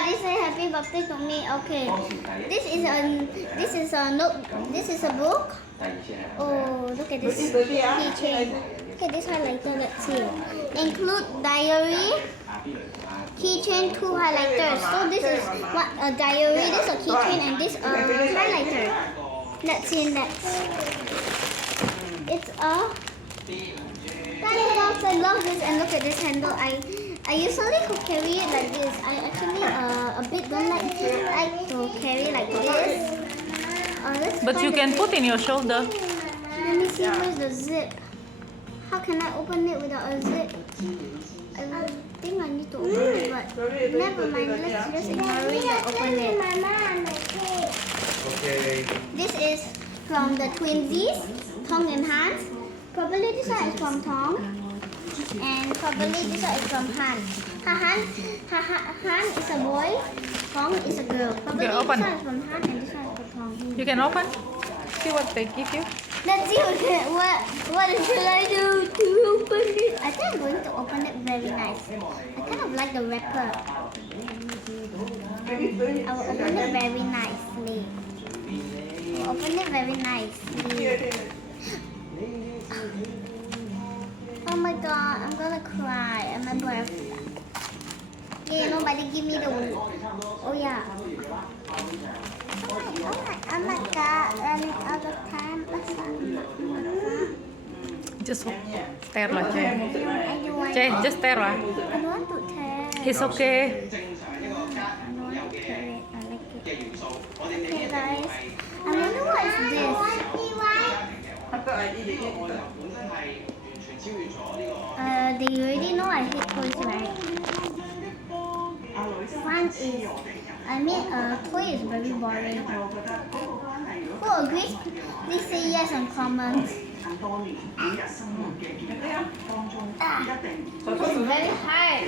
somebody say happy birthday to me. Okay. This is a note. This is a book. Oh, look at this keychain. Okay, this highlighter. Let's see. Include diary, keychain, 2 highlighters. So this is what a diary. This is a keychain and this highlighter. Let's see next. It's a. Guys, I love this, and look at this handle. I usually could carry it like this. I actually a bit don't like to carry like this. But you can put in your shoulder. Let me see where's the zip. How can I open it without a zip? I think I need to open it, but never mind. Let's just ignore it and open it. Okay. This is from the twinsies, Tong and Hans. Probably this one is from Tong, and probably this one is from Han. Han is a boy, Tong is a girl. Probably this open. one is from Han and this one is from Tong. You can open. See what they give you. Let's see what should I do to open it. I think I'm going to open it very nice. I kind of like the wrapper. I will open it very nicely. I will open it very nicely. Oh my god, I'm gonna cry at my birthday. Yeah, nobody give me the. Oh yeah. Oh my god, running out of time. Just stare lah, Che. I don't want Che, just stare lah. I don't want to tear. It's okay. I don't want to tear it. I like it. Okay guys, I wonder what is this. They already know I hate toys, right? Fun is, toy is very boring. Who agrees? Please say yes on comments. This is very hard.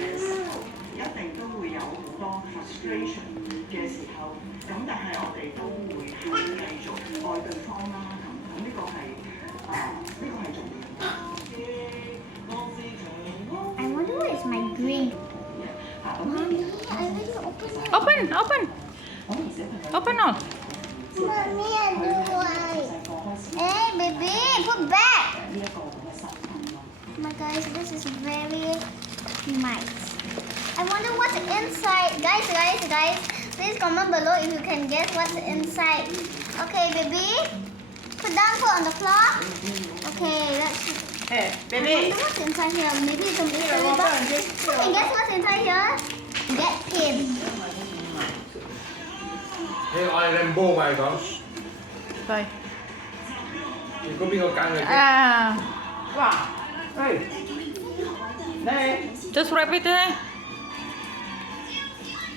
一定都會有好多 frustration 嘅時候，咁但係我哋都會係繼續愛對方啦，咁呢個係重要。 I wonder what is my green. Mommy, I already opened it. Open. Open all. Mommy, I do white. Hey, baby, put back. Oh my guys, this is very nice. I wonder what's inside. Guys, please comment below if you can guess what's inside. Okay, baby, put on the floor. Okay, let's. Hey, I wonder what's inside here. Maybe it's a mystery box. Who can guess what's inside here? Get pin. 你愛你煲咪講， Bye. 如果邊個揀佢？ Ah, 哇，喂，你 just wrap it eh?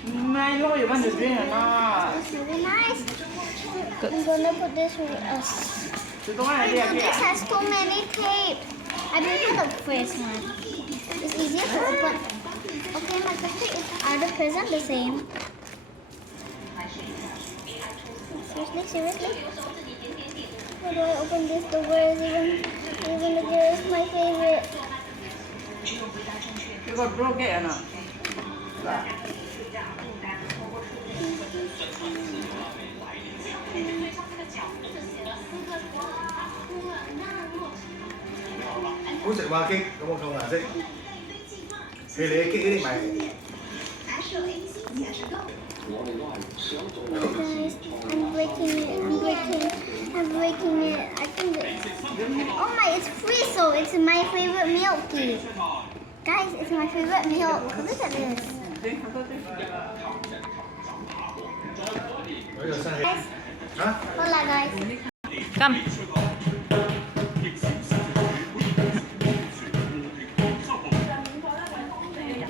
唔係攞住翻條邊啦， It's really nice. I'm gonna put this with us. 最多係呢 This 啲啊。 has too many tape. I prefer the first one. It's easier to open. Okay, my question is, are the presents the same? Seriously? How do I open this? The word is even the girl is my favorite. 呢個 blue 嘅人啊，好食話激，咁我夠顏色。譬如你嘅激嗰啲咪 Guys, I'm breaking it. I think oh my, it's free, so it's my favorite milky. Guys, it's my favorite milk. Look at this. 我呢度生氣 Guys, 嚇。 hola guys. come.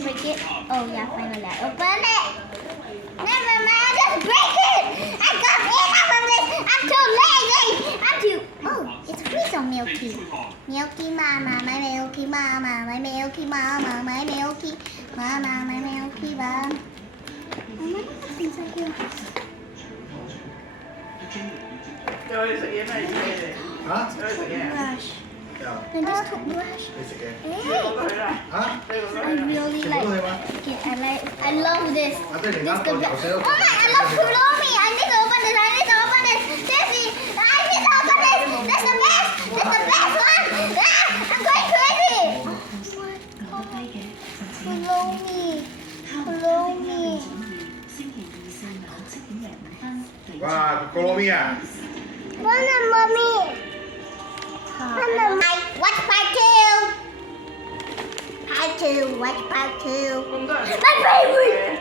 Break it. Oh yeah, finally I open it. Never mind, just break it. I got enough of this. I'm too lazy. Oh, it's free, so milky. Milky mama, my milky mama, my milky mama, my milky mama, my milky mama. I wonder what's inside here. 有你食嘢咩嘢嚟？嚇？有你食嘢？ Gosh. And this toothbrush. 你食嘅 Hey, 嚇？ I really 食 like. 到佢嘛？ Okay, I love this. 啊，即係 This 你 the 啱個 best. 頭先 Oh my, I love Kuromi. I need to open this. I need to open this. Jesse, I need to open this. That's the best. That's the best one. Ah, I'm going crazy. Kuromi. Kuromi. 哇，個攞咩啊？ Mana mommy? Mana my what part two? Part two. What part two? My favorite.